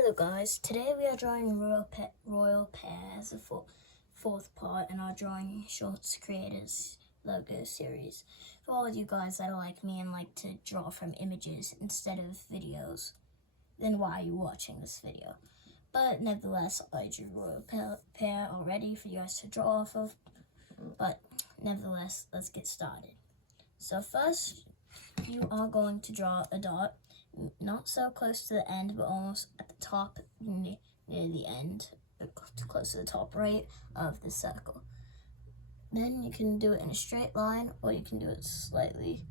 Hello guys, today we are drawing RoyalPear as the fourth part in our Drawing Shorts Creators logo series. For all of you guys that are like me and like to draw from images instead of videos, then why are you watching this video? But nevertheless, I drew RoyalPear already for you guys to draw off of, but nevertheless, let's get started. So first, you are going to draw a dot, not so close to the end, but almost at the top, near the end, close to the top right of the circle. Then you can do it in a straight line, or you can do it slightly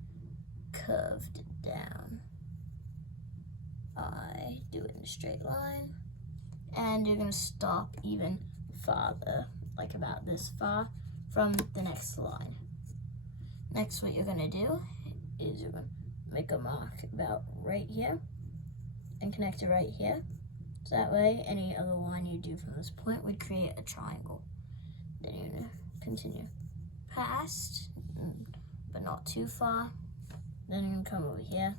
curved down. I do it in a straight line, and you're going to stop even farther, like about this far, from the next line. Next, what you're going to do is you're going to make a mark about right here and connect it right here. So that way, any other line you do from this point would create a triangle. Then you're going to continue past, but not too far. Then you're going to come over here,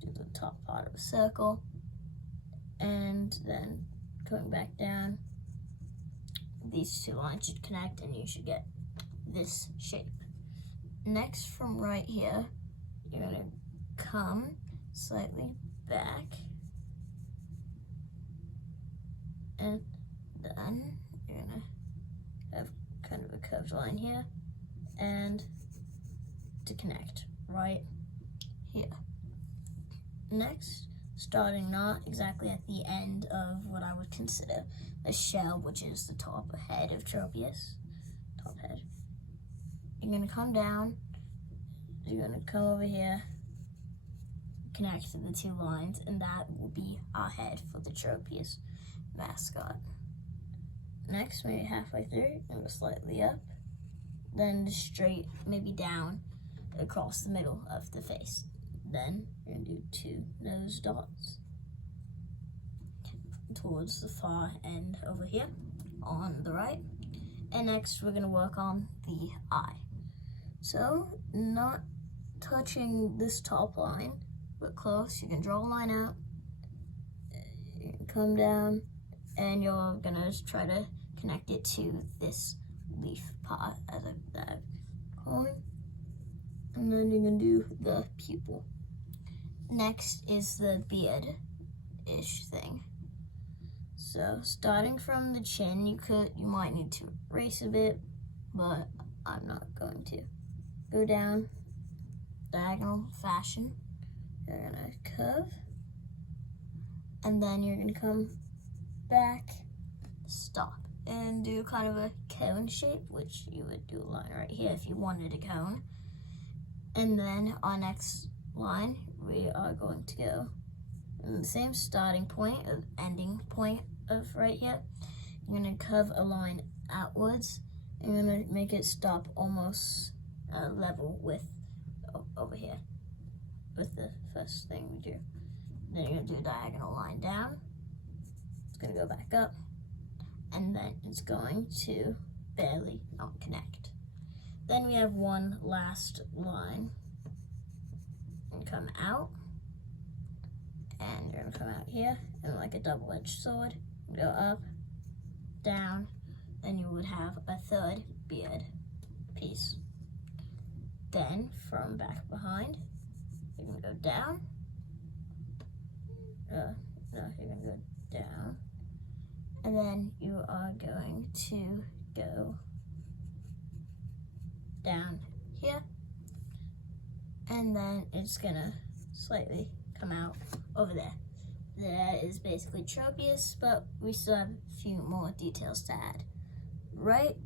do the top part of a circle, and then coming back down, these two lines should connect and you should get this shape. Next, from right here, you're going to come slightly back, and then you're going to have kind of a curved line here, and to connect right here. Next, starting not exactly at the end of what I would consider a shell, which is the top head of Tropius, top head. You're going to come down, you're going to come over here, connect the two lines, and that will be our head for the Tropius mascot. Next, maybe halfway through, and go slightly up, then straight, maybe down, across the middle of the face. Then you're going to do two nose dots towards the far end over here on the right. And next, we're going to work on the eye. So, not touching this top line, but close. You can draw a line out, you can come down, and you're gonna try to connect it to this leaf part as I'm calling. And then you're gonna do the pupil. Next is the beard-ish thing. So, starting from the chin, you might need to erase a bit, but I'm not going to. Go down diagonal fashion. You're gonna curve, and then you're gonna come back, stop, and do kind of a cone shape, which you would do a line right here if you wanted a cone. And then our next line, we are going to go in the same starting point of ending point of right here. You're gonna curve a line outwards, and you're gonna make it stop almost level with over here with the first thing we do. Then you're gonna do a diagonal line down. It's gonna go back up, and then it's going to barely not connect. Then we have one last line and come out, and you're gonna come out here and like a double-edged sword, go up, down, then you would have a third beard piece. Then, from back behind, you're going to go down. No, you're going to go down. And then you are going to go down here. And then it's going to slightly come out over there. That is basically Tropius, but we still have a few more details to add. Right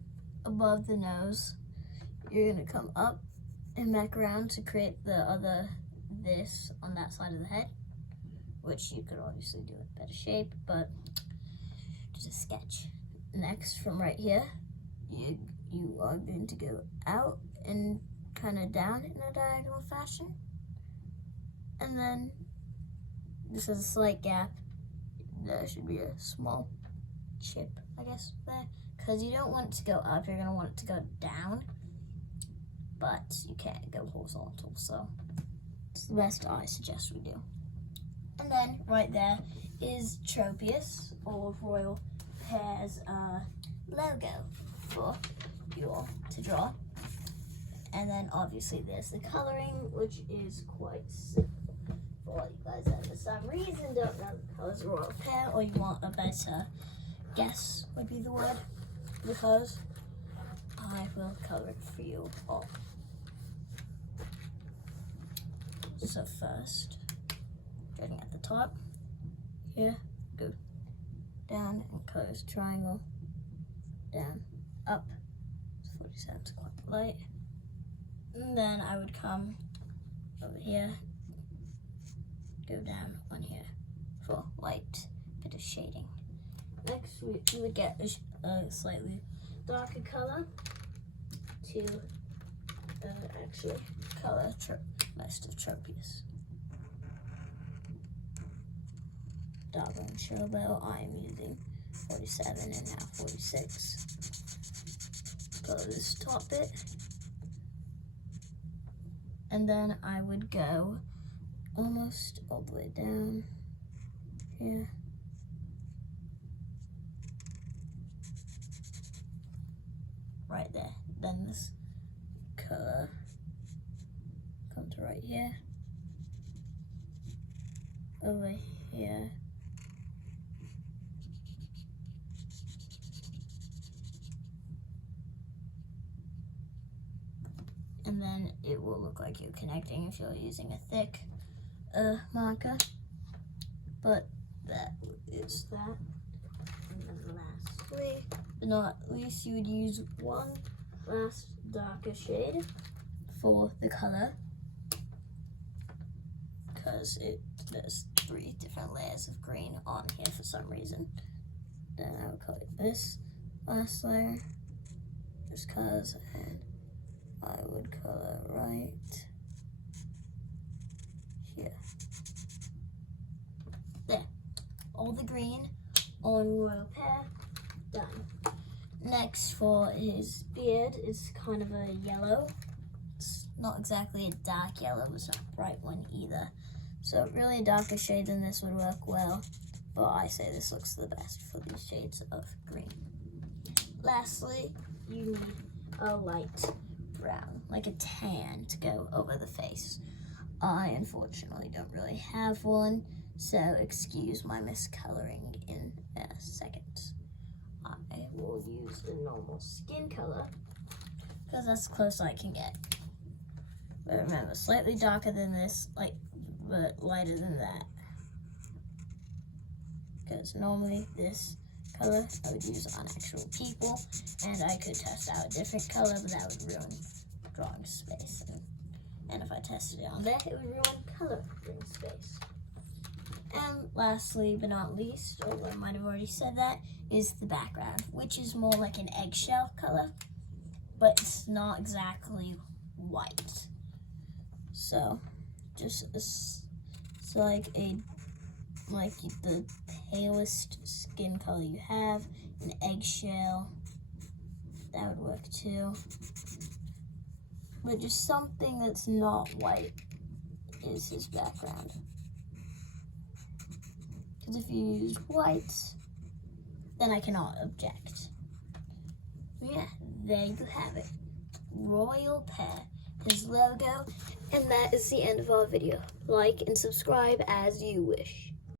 above the nose, you're going to come up and back around to create this on that side of the head, which you could obviously do a better shape, but just a sketch. Next, from right here, you are going to go out and kind of down in a diagonal fashion, and then this is a slight gap. There should be a small chip, I guess, there, because you don't want it to go up, you're going to want it to go down, but you can't go horizontal, so it's the best I suggest we do. And then right there is Tropius, or RoyalPear's logo for you all to draw. And then obviously there's the coloring, which is quite simple. For all you guys that for some reason don't know the colors of RoyalPear, or you want a better guess would be the word, because I will color it for you all. So first, starting at the top, here, go down and color this triangle, down, up, 47 is quite light. And then I would come over here, go down on here for light bit of shading. Next, we would get a slightly darker color to actually color most of Tropius. Doggo and Showbell, I am using 47 and now 46. Color this top bit. And then I would go almost all the way down here. Right there. Then this color come to right here. Over here. And then it will look like you're connecting if you're using a thick marker. But that is that. And then lastly, but not least, you would use one last darker shade for the color, because there's 3 different layers of green on here for some reason. Then I would color this last layer, just cause, and I would color right here. There. All the green on RoyalPear, done. Next, for his beard, is kind of a yellow. It's not exactly a dark yellow, it's not a bright one either. So really a darker shade than this would work well, but I say this looks the best for these shades of green. Lastly, you need a light brown, like a tan, to go over the face. I unfortunately don't really have one, so excuse my miscoloring in a second. I will use the normal skin color, because that's the closest I can get. But remember, slightly darker than this, but lighter than that. Because normally this color I would use on actual people, and I could test out a different color, but that would ruin drawing space. And if I tested it on there, it would ruin coloring space. And lastly, but not least, although I might have already said that, is the background, which is more like an eggshell color, but it's not exactly white. So, just it's like the palest skin color you have, an eggshell, that would work too. But just something that's not white is his background. Because if you use white, then I cannot object. Yeah, there you have it. RoyalPear, his logo, and that is the end of our video. Like and subscribe as you wish.